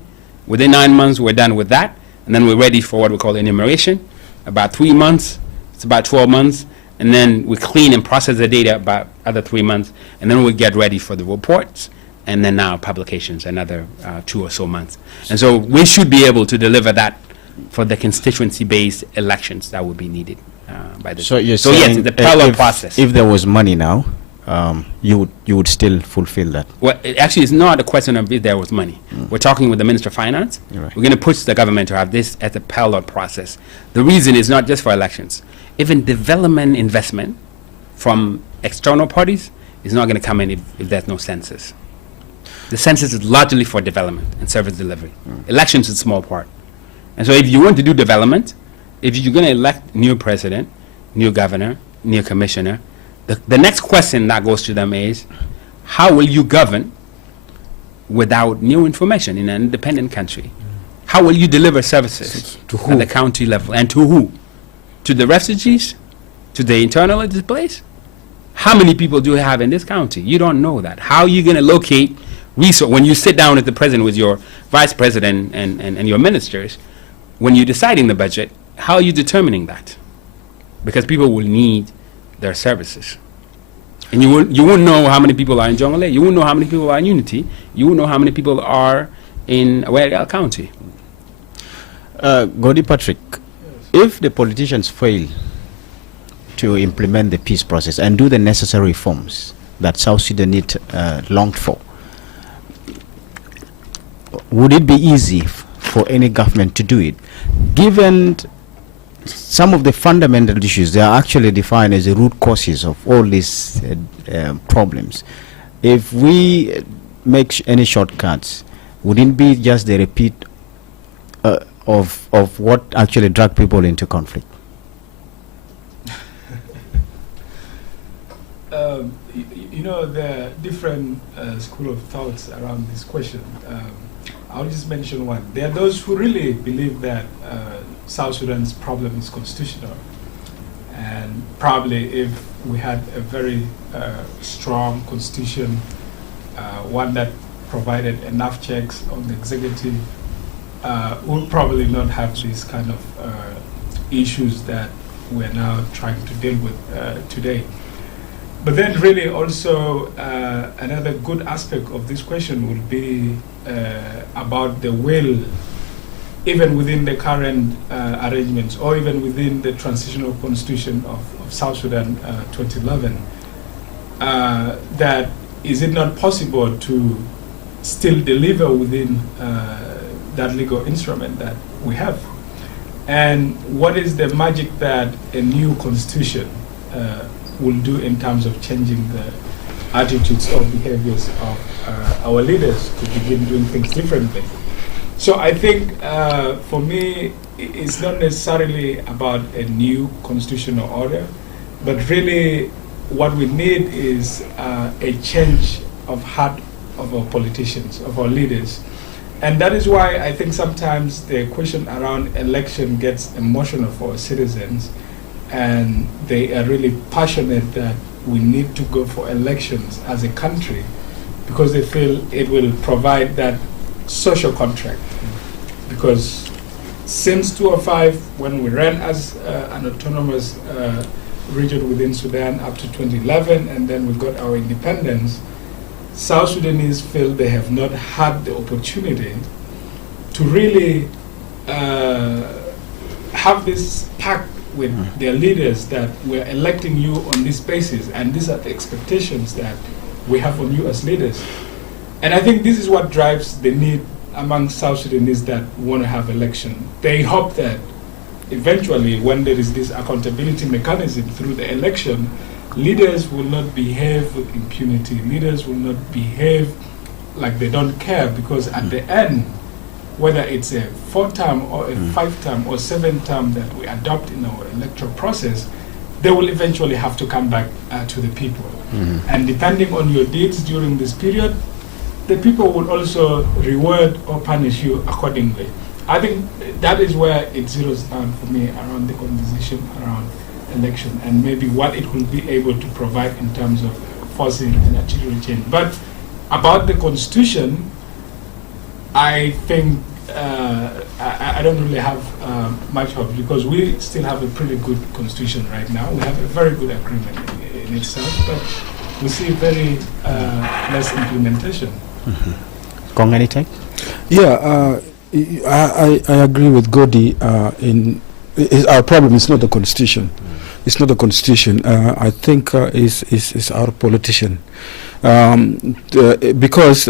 Within 9 months, we're done with that. And then we're ready for what we call enumeration. About 3 months, it's about 12 months. And then we clean and process the data about other 3 months. And then we get ready for the reports. And then now publications, another 2 or so months. And so we should be able to deliver that for the constituency-based elections that would be needed by the. So you're so saying yes, it's a parallel process. If there was money now, you would still fulfill that? Well, it actually is not a question of if there was money. We're talking with the Minister of Finance. Right. We're going to push the government to have this as a parallel process. The reason is not just for elections. Even development investment from external parties is not going to come in if there's no census. The census is largely for development and service delivery. Elections is a small part. And so if you want to do development, if you're going to elect new president, new governor, new commissioner, the next question that goes to them is, how will you govern without new information in an independent country? How will you deliver services To who? at the county level? And to who? To the refugees? To the internally displaced? How many people do you have in this county? You don't know that. How are you going to locate resource? When you sit down as the president with your vice president and your ministers, when you're deciding the budget, how are you determining that? Because people will need their services. And you won't know how many people are in Jongole, you won't know how many people are in Unity, you won't know how many people are in Warrigal County. Godi Patrick, if the politicians fail to implement the peace process and do the necessary reforms that South Sudan longed for, would it be easy for any government to do it, given some of the fundamental issues? They are actually defined as the root causes of all these problems. If we make any shortcuts, wouldn't it be just the repeat of what actually dragged people into conflict? You know, there are different school of thoughts around this question. I'll just mention one. There are those who really believe that South Sudan's problem is constitutional. And probably if we had a very strong constitution, one that provided enough checks on the executive, we'll probably not have these kind of issues that we're now trying to deal with today. But then really also another good aspect of this question would be about the will, even within the current arrangements or even within the transitional constitution of South Sudan 2011, that is it not possible to still deliver within that legal instrument that we have? And what is the magic that a new constitution will do in terms of changing the attitudes or behaviors of our leaders to begin doing things differently? So I think for me, it's not necessarily about a new constitutional order, but really what we need is a change of heart of our politicians, of our leaders. And that is why I think sometimes the question around election gets emotional for our citizens, and they are really passionate that we need to go for elections as a country because they feel it will provide that social contract. Because since 2005, when we ran as an autonomous region within Sudan up to 2011, and then we got our independence, South Sudanese feel they have not had the opportunity to really have this pact with their leaders that we're electing you on this basis, and these are the expectations that we have on you as leaders. And I think this is what drives the need among South Sudanese that want to have election. They hope that eventually, when there is this accountability mechanism through the election, leaders will not behave with impunity. Leaders will not behave like they don't care, because at the end, whether it's a 4-term or a 5-term or 7-term that we adopt in our electoral process, they will eventually have to come back to the people. And depending on your deeds during this period, the people will also reward or punish you accordingly. I think that is where it zeroes down for me around the conversation around election and maybe what it will be able to provide in terms of forcing an attitude change. But about the constitution, I think I don't really have much hope, because we still have a pretty good constitution right now. We have a very good agreement in itself, but we see very less implementation. Kong, any take? Yeah, I agree with Godi. Our problem is not the constitution. it's not the constitution. I think is our politician, because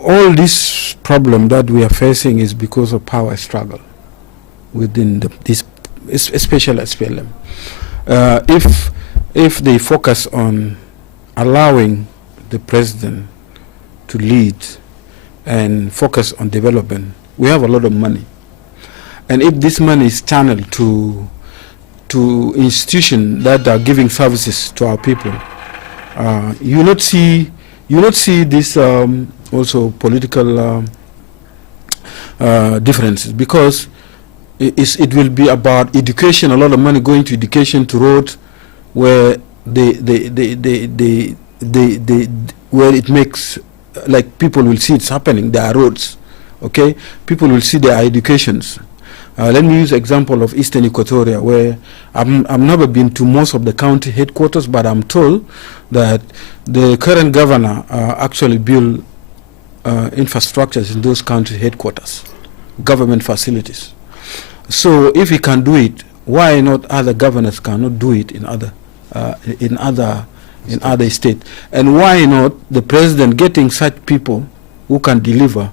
all this problem that we are facing is because of power struggle within this, especially SPLM. If they focus on allowing the president to lead and focus on development, we have a lot of money. And if this money is channeled to institutions that are giving services to our people, you not see this also political differences, because it will be about education. A lot of money going to education, to roads, where where it makes, like, people will see it's happening. There are roads, okay? People will see their educations. Let me use example of Eastern Equatoria, where I've never been to most of the county headquarters, but I'm told that the current governor actually built infrastructures in those county headquarters, government facilities. So if he can do it, why not other governors cannot do it in other states? And why not the president getting such people who can deliver?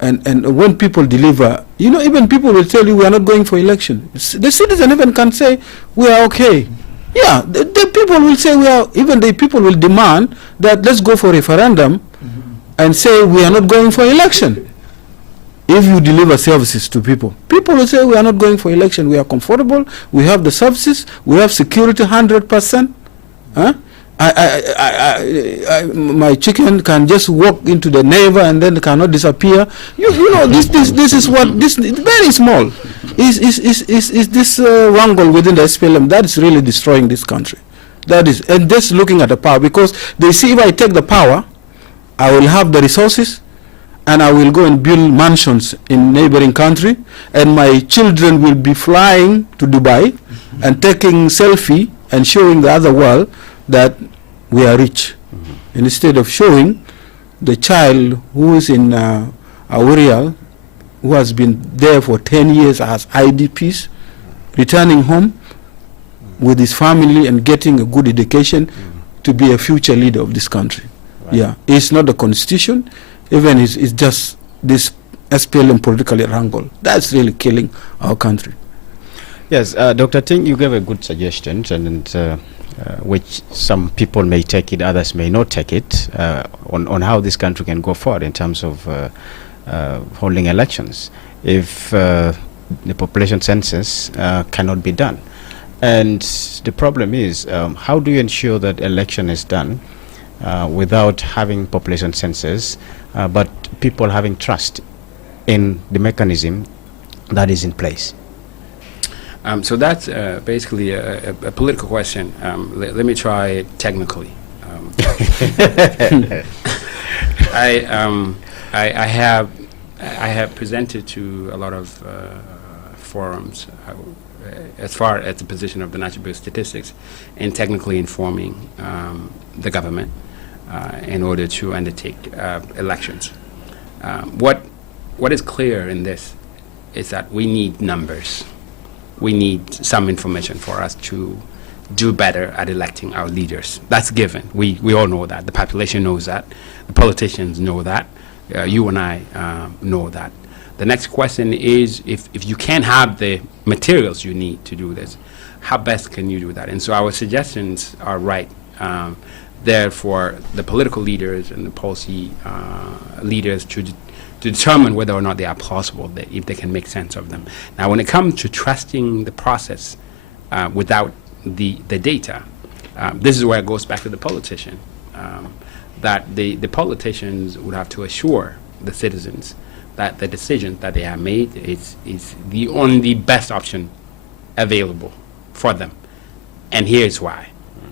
And when people deliver, even people will tell you we are not going for election. The citizen even can say we are okay. Yeah, the people will say we are. Even the people will demand that let's go for referendum, and say we are not going for election. If you deliver services to people, people will say we are not going for election. We are comfortable. We have the services. We have security 100%. Huh? My chicken can just walk into the neighbor and then cannot disappear. This is what this very small is this wrangle within the SPLM that is really destroying this country. That is, and just looking at the power, because they see if I take the power, I will have the resources, and I will go and build mansions in neighboring country, and my children will be flying to Dubai and taking selfie and showing the other world that we are rich, instead of showing the child who is in Aurial, who has been there for 10 years as IDPs, returning home with his family and getting a good education to be a future leader of this country. Right. Yeah, it's not the constitution, even it's just this SPLM politically wrangle. That's really killing our country. Yes, Dr. Ting, you gave a good suggestion, and which some people may take it, others may not take it, on how this country can go forward in terms of holding elections if the population census cannot be done. And the problem is, how do you ensure that election is done without having population census, but people having trust in the mechanism that is in place? So that's basically a political question. Let me try it technically. I have presented to a lot of forums as far as the position of the National Bureau of Statistics in technically informing the government in order to undertake elections. What is clear in this is that we need numbers. We need some information for us to do better at electing our leaders. That's given. We all know that. The population knows that. The politicians know that. You and I know that. The next question is, if you can't have the materials you need to do this, how best can you do that? And so our suggestions are right there for the political leaders and the policy leaders to determine whether or not they are plausible, if they can make sense of them. Now, when it comes to trusting the process without the data, this is where it goes back to the politician, that the politicians would have to assure the citizens that the decision that they have made is the only best option available for them. And here's why.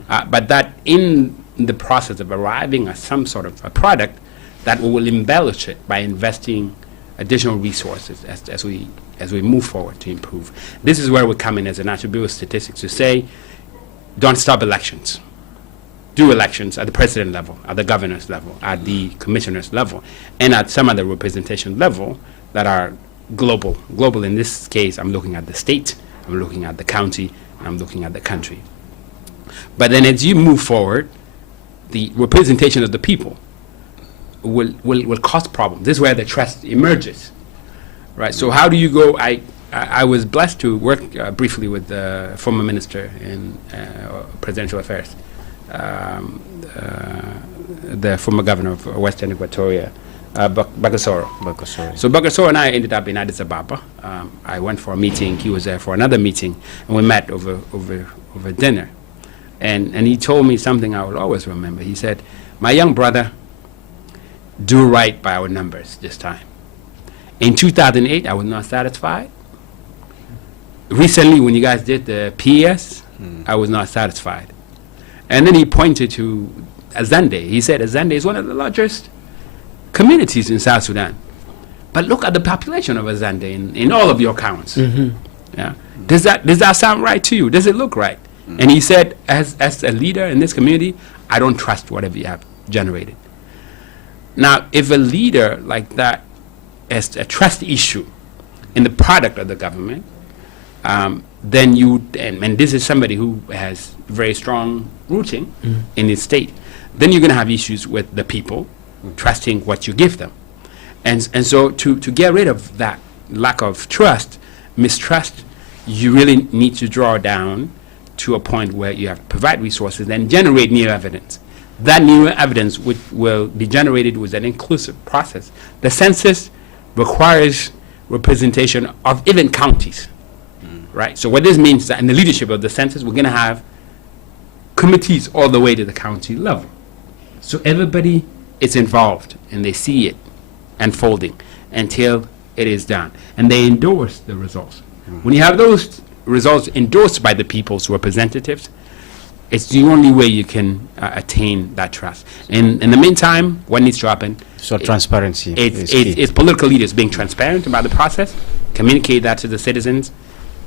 But that in the process of arriving at some sort of a product, that we will embellish it by investing additional resources as we move forward to improve. This is where we come in as a National Bureau of Statistics to say, don't stop elections. Do elections at the president level, at the governor's level, at the commissioner's level, and at some other representation level that are global. Global in this case, I'm looking at the state, I'm looking at the county, and I'm looking at the country. But then as you move forward, the representation of the people will cause problems. This is where the trust emerges, right? So how do you go? I was blessed to work briefly with the former minister in presidential affairs, the former governor of Western Equatoria, Bakasoro. So Bakasoro and I ended up in Addis Ababa. I went for a meeting. He was there for another meeting, and we met over dinner. And he told me something I will always remember. He said, "My young brother, do right by our numbers this time. In 2008, I was not satisfied. Recently, when you guys did the PS, I was not satisfied." And then he pointed to Azande. He said, Azande is one of the largest communities in South Sudan. But look at the population of Azande in all of your counts. Yeah. Does that sound right to you? Does it look right? And he said, as a leader in this community, I don't trust whatever you have generated. Now, if a leader like that has a trust issue in the product of the government, then and this is somebody who has very strong rooting in his state, then you're going to have issues with the people trusting what you give them. And so to get rid of that lack of trust, mistrust, you really need to draw down to a point where you have to provide resources and generate new evidence. That new evidence will be generated with an inclusive process. The census requires representation of even counties, right? So what this means is that in the leadership of the census, we're going to have committees all the way to the county level. So everybody is involved and they see it unfolding until it is done. And they endorse the results. When you have those results endorsed by the people's representatives, it's the only way you can attain that trust. In the meantime, what needs to happen? So transparency is key. It's political leaders being transparent about the process, communicate that to the citizens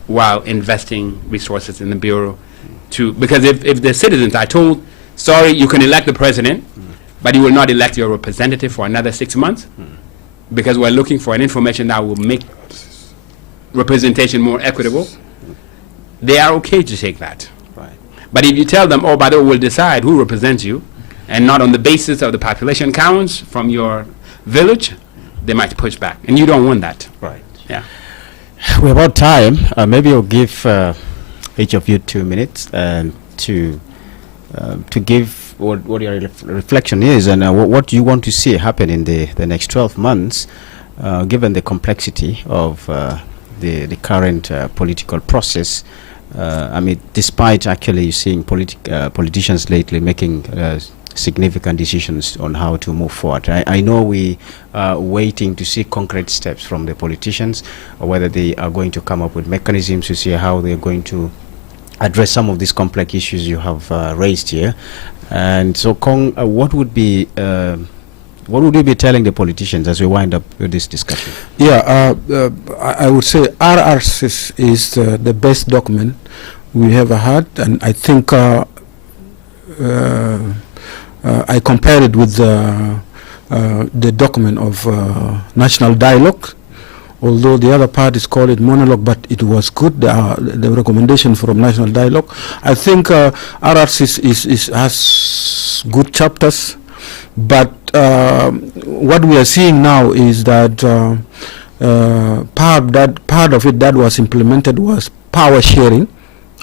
while investing resources in the Bureau. Because if the citizens are told, sorry, you can elect the president, but you will not elect your representative for another 6 months, because we're looking for an information that will make representation more equitable, they are okay to take that. Right. But if you tell them, oh, by the way, we'll decide who represents you, and not on the basis of the population counts from your village, they might push back. And you don't want that. Right. Yeah. We're about time. Maybe I'll give each of you 2 minutes to give what your reflection is and what you want to see happen in the next 12 months, given the complexity of the current political process. I mean, despite actually seeing politicians lately making significant decisions on how to move forward. I know we are waiting to see concrete steps from the politicians, or whether they are going to come up with mechanisms to see how they're going to address some of these complex issues you have raised here. And so, Kong, what would you be telling the politicians as we wind up with this discussion? Yeah, I would say RRCs is the best document we ever had, and I think I compared it with the document of National Dialogue, although the other parties call it monologue, but it was good, the recommendation from National Dialogue. I think RRC has good chapters, but what we are seeing now is that part of it that was implemented was power sharing.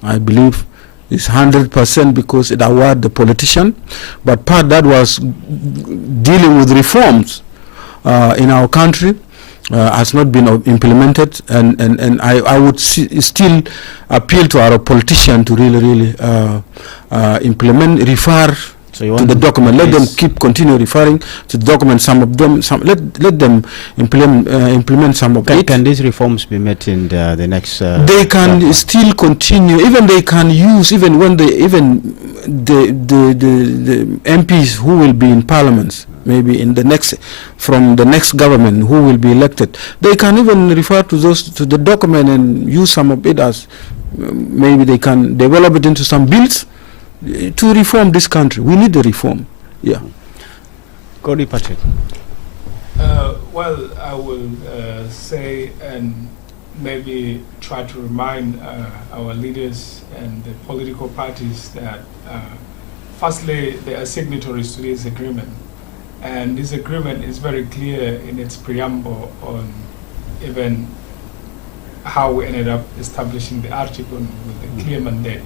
I believe is 100% because it awarded the politician, but part that was dealing with reforms in our country has not been implemented, and I would still appeal to our politician to really implement, refer to the document. Let them continue referring to the document. Some of them, let them implement some of it. Can these reforms be met in the next? They can still continue. Even they can use the MPs who will be in parliaments, maybe in the next, from the next government who will be elected. They can even refer to the document and use some of it as maybe they can develop it into some bills to reform this country. We need the reform. Yeah. Cody Patrick. Well, I will say and maybe try to remind our leaders and the political parties that firstly, they are signatories to this agreement. And this agreement is very clear in its preamble on even how we ended up establishing the article with a clear mandate.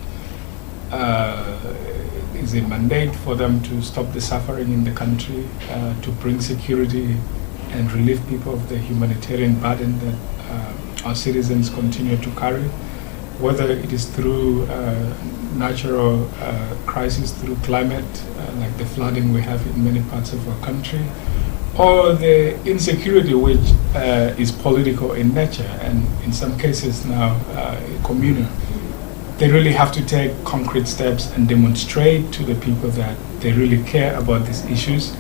It's a mandate for them to stop the suffering in the country, to bring security and relieve people of the humanitarian burden that our citizens continue to carry, whether it is through natural crisis, through climate, like the flooding we have in many parts of our country, or the insecurity which is political in nature and in some cases now communal. They really have to take concrete steps and demonstrate to the people that they really care about these issues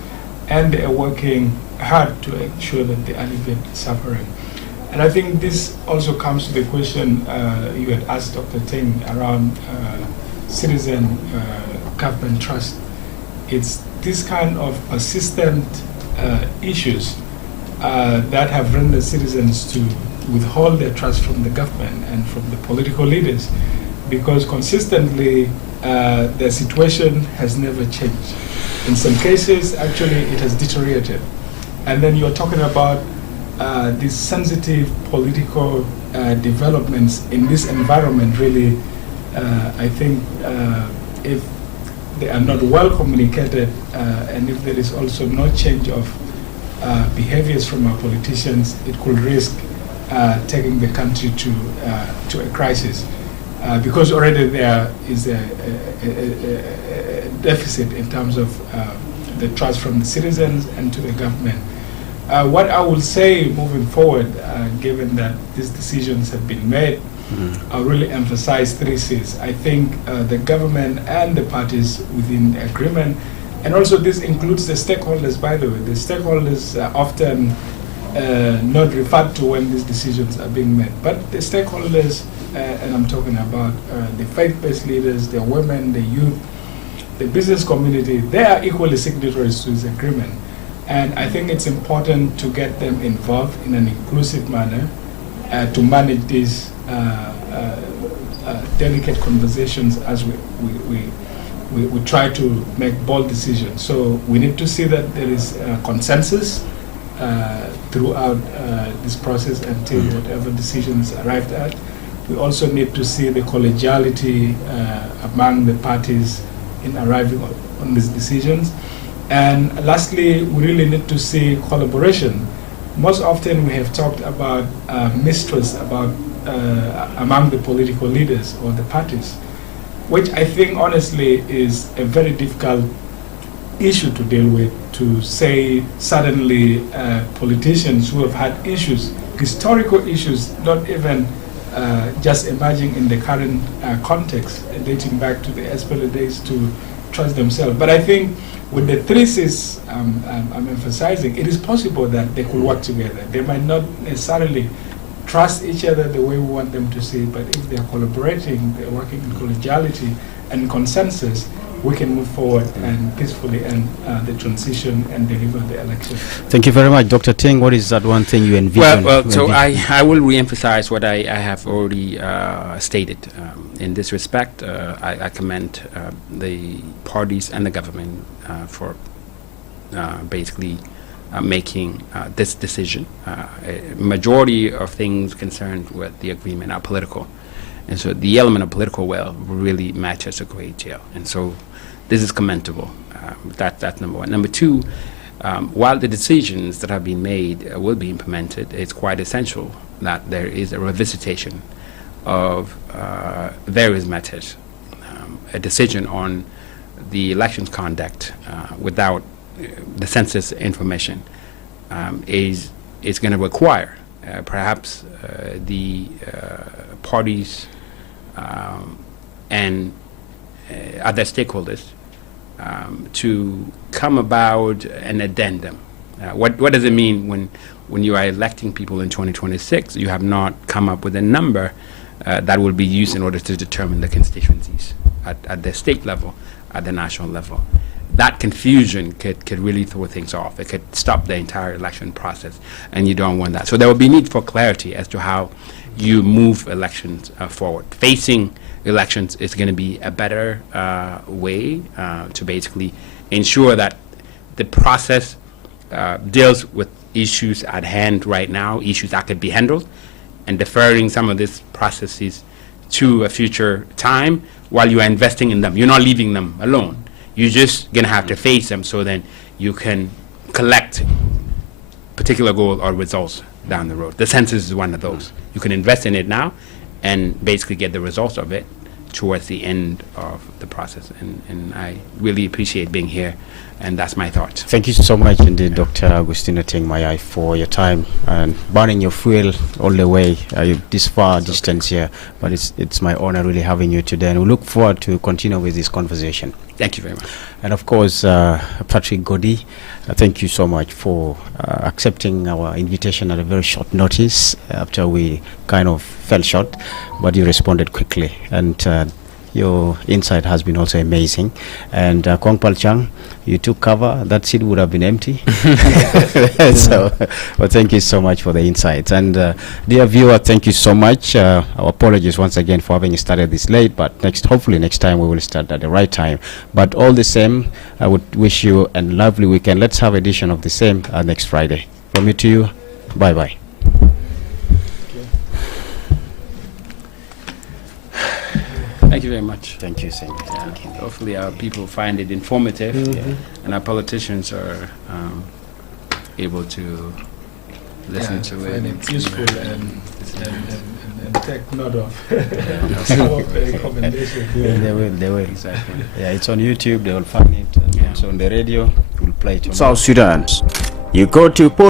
and they are working hard to ensure that they alleviate suffering. And I think this also comes to the question you had asked Dr. Ting around citizen government trust. It's this kind of persistent issues that have rendered citizens to withhold their trust from the government and from the political leaders, because consistently the situation has never changed. In some cases, actually, it has deteriorated. And then you're talking about these sensitive political developments in this environment. Really, I think if they are not well communicated and if there is also no change of behaviors from our politicians, it could risk taking the country to a crisis. Because already there is a deficit in terms of the trust from the citizens and to the government. What I will say moving forward, given that these decisions have been made, I'll really emphasize three C's. I think the government and the parties within the agreement, and also this includes the stakeholders, by the way. The stakeholders are often not referred to when these decisions are being made. But the stakeholders, and I'm talking about the faith-based leaders, the women, the youth, the business community, they are equally signatories to this agreement. And I think it's important to get them involved in an inclusive manner to manage these delicate conversations as we try to make bold decisions. So we need to see that there is consensus throughout this process until whatever decisions arrived at. We also need to see the collegiality among the parties in arriving on these decisions. And lastly, we really need to see collaboration. Most often we have talked about mistrust about among the political leaders or the parties, which I think honestly is a very difficult issue to deal with, to say suddenly politicians who have had issues, historical issues, not even just emerging in the current context, dating back to the SPLA days, to trust themselves. But I think with the three C's I'm emphasizing, it is possible that they could work together. They might not necessarily trust each other the way we want them to see, but if they're collaborating, they're working in collegiality and consensus, we can move forward and peacefully end the transition and deliver the election. Thank you very much. Dr. Ting, what is that one thing you envision? So I will re-emphasize what I have already stated. In this respect, I commend the parties and the government for basically making this decision. A majority of things concerned with the agreement are political. And so the element of political will really matters a great deal. And so this is commendable. That's number one. Number two, while the decisions that have been made will be implemented, it's quite essential that there is a revisitation of various matters. A decision on the elections conduct without the census information is going to require perhaps the parties and other stakeholders to come about an addendum. What does it mean when you are electing people in 2026? You have not come up with a number that will be used in order to determine the constituencies at the state level, at the national level. that confusion could really throw things off. It could stop the entire election process, and you don't want that. So there will be need for clarity as to how you move elections forward. Facing elections is going to be a better way to basically ensure that the process deals with issues at hand right now, issues that could be handled, and deferring some of these processes to a future time while you are investing in them. You're not leaving them alone. You're just going to have to face them so then you can collect particular goal or results down the road. The census is one of those. You can invest in it now and basically get the results of it towards the end of the process. And I really appreciate being here, and that's my thought. Thank you so much indeed, Dr. Agustino Tengmayai, for your time and burning your fuel all the way this far distance here. But it's my honor really having you today, and we look forward to continue with this conversation. Thank you very much. And of course, Patrick Godi, thank you so much for accepting our invitation at a very short notice after we kind of fell short, but you responded quickly, and your insight has been also amazing. And Kwang Pal Chang, you took cover. That seat would have been empty. So, but thank you so much for the insights. And dear viewer, thank you so much. Our apologies once again for having started this late, but hopefully next time we will start at the right time. But all the same, I would wish you a lovely weekend. Let's have edition of the same next Friday. From me to you, bye-bye. Thank you very much. Thank you, Singh. Yeah. Hopefully our people find it informative, and our politicians are able to listen to it. And it's useful and take note of some of the recommendations. They will. Exactly. Yeah, it's on YouTube. They will find it. And also on the radio, we'll play it. South Sudan. You go to